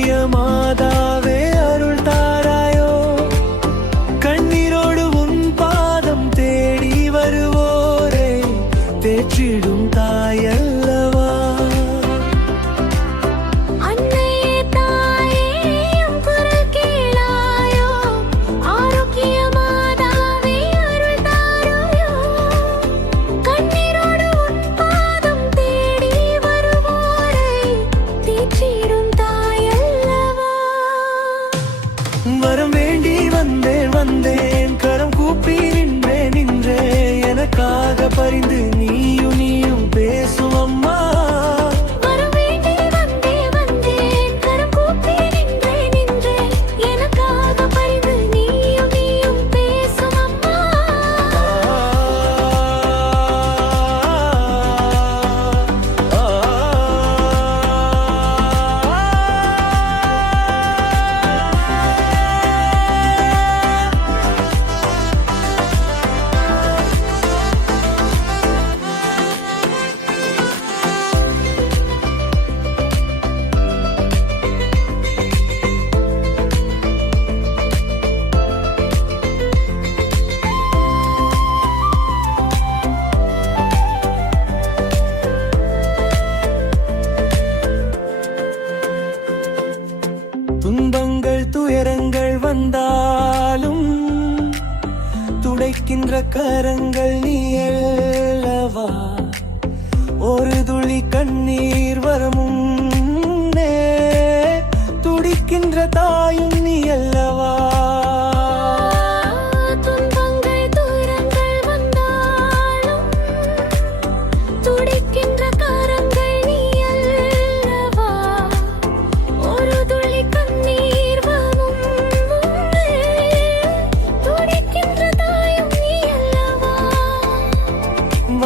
നൽകിയ മാതാവേ അരുൾ താരായോ? കണ്ണീരോട് പാദം തേടി വരുവോരെ? തേച്ചിടും തായ வரம் வேண்டி வந்தேன் வந்தேன். கரம் கூப்பி நின்றேன் நின்றே எனக்காக பரிந்து நீ துயரங்கள் வந்தாலும் துடைக்கின்ற கரங்கள் நீ அல்லவா? ஒரு துளி கண்ணீர் வரமும் துடிக்கின்ற தாயும்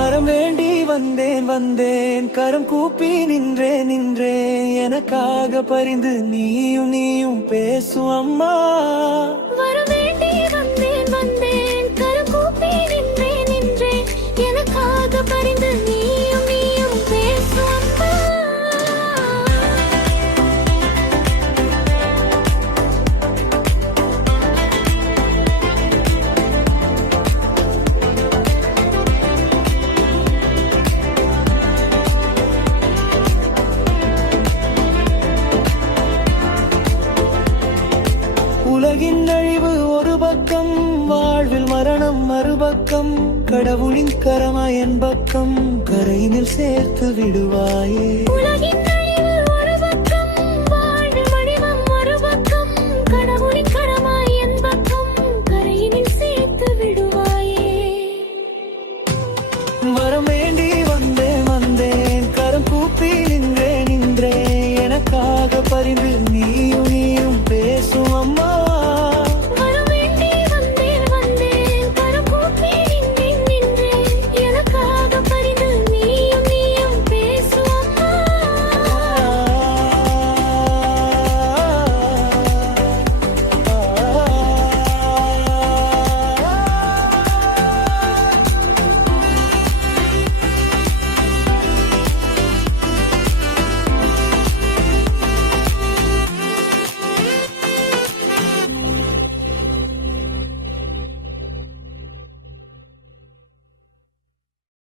வரம் வேண்டி வந்தேன் வந்தேன். கரம் கூப்பி நின்றேன் நின்றேன் எனக்காக பரிந்து நீயும் நீயும் பேசும் அம்மா. பக்கம் வாழ்வில் மரணம் மறுபக்கம் கடவுளின் கரமா என் பக்கம் கரையினில் சேர்த்து விடுவாயே. உலகின்